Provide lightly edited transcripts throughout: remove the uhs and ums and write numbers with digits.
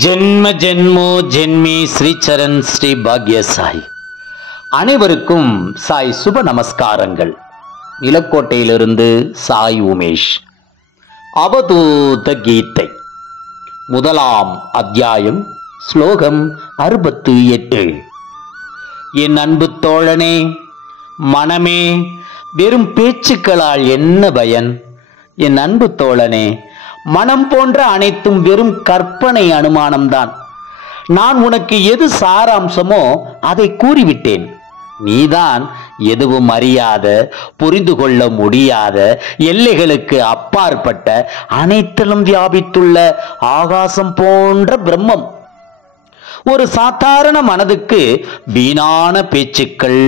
ஜென்ம ஜென்மோ ஜென்மி ஸ்ரீச்சரண் ஸ்ரீ பாக்ய சாய். அனைவருக்கும் சாய் சுப நமஸ்காரங்கள். நிலக்கோட்டையிலிருந்து சாய் உமேஷ். அவதூத கீதை முதலாம் அத்தியாயம் ஸ்லோகம் 68. என் அன்பு தோழனே, மனமே, வெறும் பேச்சுக்களால் என்ன பயன்? என் அன்பு தோழனே, மனம் போன்ற அனைத்தும் வெறும் கற்பனை அனுமானம்தான். நான் உனக்கு எது சாராம்சமோ அதை கூறிவிட்டேன். நீதான் எதுவும் அறியாத, புரிந்து கொள்ள முடியாத, எல்லைகளுக்கு அப்பாற்பட்ட, அனைத்திலும் வியாபித்துள்ள ஆகாசம் போன்ற பிரம்மம். ஒரு சாதாரண மனதுக்கு வீணான பேச்சுக்கள்,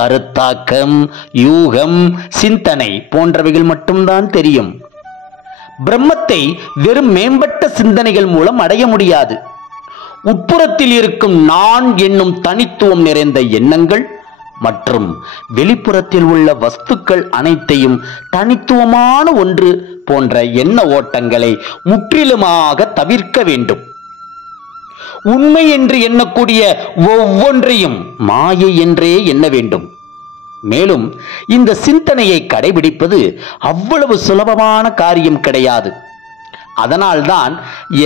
கருத்தாக்கம், யூகம், சிந்தனை போன்றவைகள் மட்டும்தான் தெரியும். பிரம்மத்தை வெறும் மேம்பட்ட சிந்தனைகள் மூலம் அடைய முடியாது. உட்புறத்தில் இருக்கும் நான் என்னும் தனித்துவம் நிறைந்த எண்ணங்கள் மற்றும் வெளிப்புறத்தில் உள்ள வஸ்துக்கள் அனைத்தையும் தனித்துவமான ஒன்று போன்ற எண்ண ஓட்டங்களை முற்றிலுமாக தவிர்க்க வேண்டும். உண்மை என்று எண்ணக்கூடிய ஒவ்வொன்றையும் மாயை என்றே எண்ண வேண்டும். மேலும் இந்த சிந்தனையை கடைபிடிப்பது அவ்வளவு சுலபமான காரியம் கிடையாது. அதனால்தான்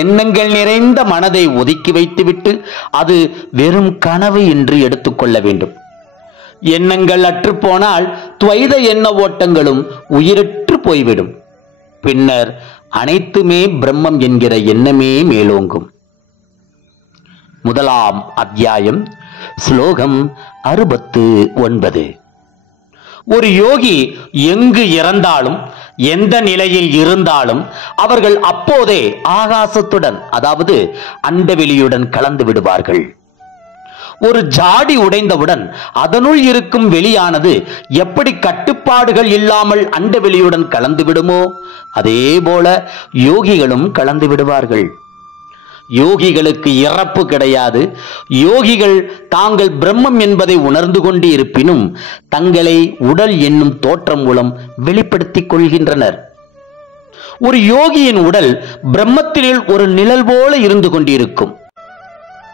எண்ணங்கள் நிறைந்த மனதை ஒதுக்கி வைத்துவிட்டு அது வெறும் கனவு என்று எடுத்துக்கொள்ள வேண்டும். எண்ணங்கள் அற்று போனால் துவைத எண்ண ஓட்டங்களும் உயிரற்று போய்விடும். பின்னர் அனைத்துமே பிரம்மம் என்கிற எண்ணமே மேலோங்கும். முதலாம் அத்தியாயம் ஸ்லோகம் 69. ஒரு யோகி எங்கு இறந்தாலும் எந்த நிலையில் இருந்தாலும் அவர்கள் அப்போதே ஆகாசத்துடன், அதாவது அண்டவெளியுடன் கலந்து விடுவார்கள். ஒரு ஜாடி உடைந்தவுடன் அதனுள் இருக்கும் வெளியானது எப்படி கட்டுப்பாடுகள் இல்லாமல் அண்டவெளியுடன் கலந்து விடுமோ அதே போல யோகிகளும் கலந்து விடுவார்கள். யோகிகளுக்கு இறப்பு கிடையாது. யோகிகள் தாங்கள் பிரம்மம் என்பதை உணர்ந்து கொண்டு இருப்பினும் தங்களை உடல் என்னும் தோற்றம் மூலம் வெளிப்படுத்திக் கொள்கின்றனர். ஒரு யோகியின் உடல் பிரம்மத்தினில் ஒரு நிழல் போல இருந்து கொண்டிருக்கும்.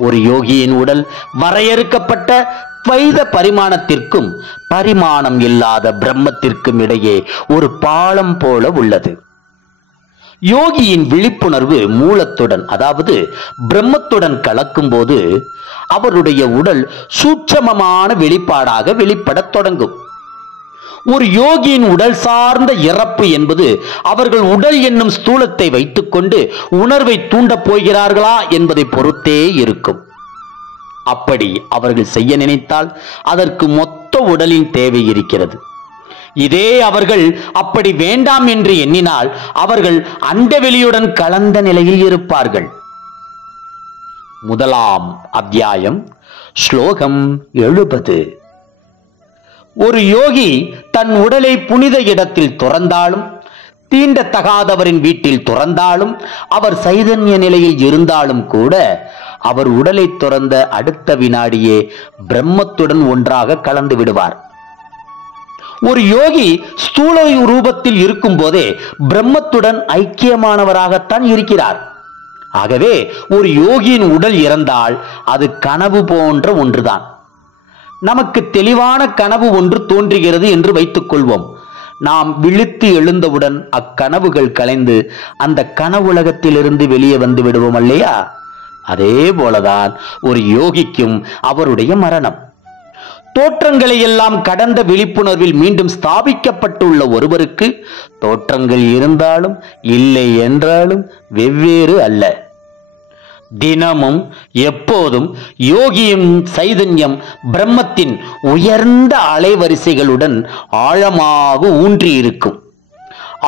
ஒரு யோகியின் உடல் வரையறுக்கப்பட்ட துவைத பரிமாணத்திற்கும் பரிமாணம் இல்லாத பிரம்மத்திற்கும் இடையே ஒரு பாலம் போல உள்ளது. யோகியின் விழிப்புணர்வு மூலத்துடன், அதாவது பிரம்மத்துடன் கலக்கும் போது அவருடைய உடல் சூட்சமமான வெளிப்பாடாக வெளிப்படத் தொடங்கும். ஒரு யோகியின் உடல் சார்ந்த இறப்பு என்பது அவர்கள் உடல் என்னும் ஸ்தூலத்தை வைத்துக்கொண்டு உணர்வை தூண்டப் போகிறார்களா என்பதை பொறுத்தே இருக்கும். அப்படி அவர்கள் செய்ய நினைத்தால் அதற்கு மொத்த உடலின் தேவை இருக்கிறது. இதே அவர்கள் அப்படி வேண்டாம் என்று எண்ணினால் அவர்கள் அண்டவெளியுடன் கலந்த நிலையில் இருப்பார்கள். முதலாம் அத்தியாயம் ஸ்லோகம் 70. ஒரு யோகி தன் உடலை புனித இடத்தில் துறந்தாலும், தீண்டத்தகாதவரின் வீட்டில் துறந்தாலும், அவர் சைதன்ய நிலையில் இருந்தாலும் கூட அவர் உடலை துறந்த அடுத்த வினாடியே பிரம்மத்துடன் ஒன்றாக கலந்து விடுவார். ஒரு யோகி ஸ்தூல ரூபத்தில் இருக்கும் போதே பிரம்மத்துடன் ஐக்கியமானவராகத்தான் இருக்கிறார். ஆகவே ஒரு யோகியின் உடல் இறந்தால் அது கனவு போன்ற ஒன்றுதான். நமக்கு தெளிவான கனவு ஒன்று தோன்றுகிறது என்று வைத்துக் கொள்வோம். நாம் விழித்து எழுந்தவுடன் அக்கனவுகள் கலைந்து அந்த கனவுலகத்திலிருந்து வெளியே வந்து விடுவோம் இல்லையா? அதே போலதான் ஒரு யோகிக்கும் அவருடைய மரணம். தோற்றங்களை எல்லாம் கடந்த விழிப்புணர்வில் மீண்டும் ஸ்தாபிக்கப்பட்டுள்ள ஒருவருக்கு தோற்றங்கள் இருந்தாலும் இல்லை என்றாலும் வெவ்வேறு அல்ல. தினமும் எப்போதும் யோகியின் சைதன்யம் பிரம்மத்தின் உயர்ந்த அலைவரிசைகளுடன் ஆழமாக ஊன்றி இருக்கும்.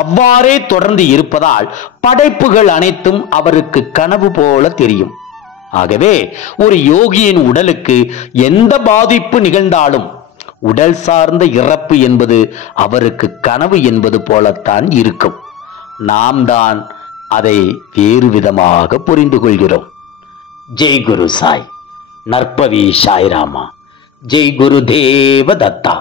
அவ்வாறே தொடர்ந்து இருப்பதால் படைப்புகள் அனைத்தும் அவருக்கு கனவு போல தெரியும். ஆகவே ஒரு யோகியின் உடலுக்கு எந்த பாதிப்பு நிகழ்ந்தாலும் உடல் சார்ந்த இறப்பு என்பது அவருக்கு கனவு என்பது போலத்தான் இருக்கும். நாம் தான் அதை வேறு விதமாக புரிந்து கொள்கிறோம். ஜெய் குரு சாய். நற்பவி சாய்ராமா. ஜெய் குரு தேவ தத்தா.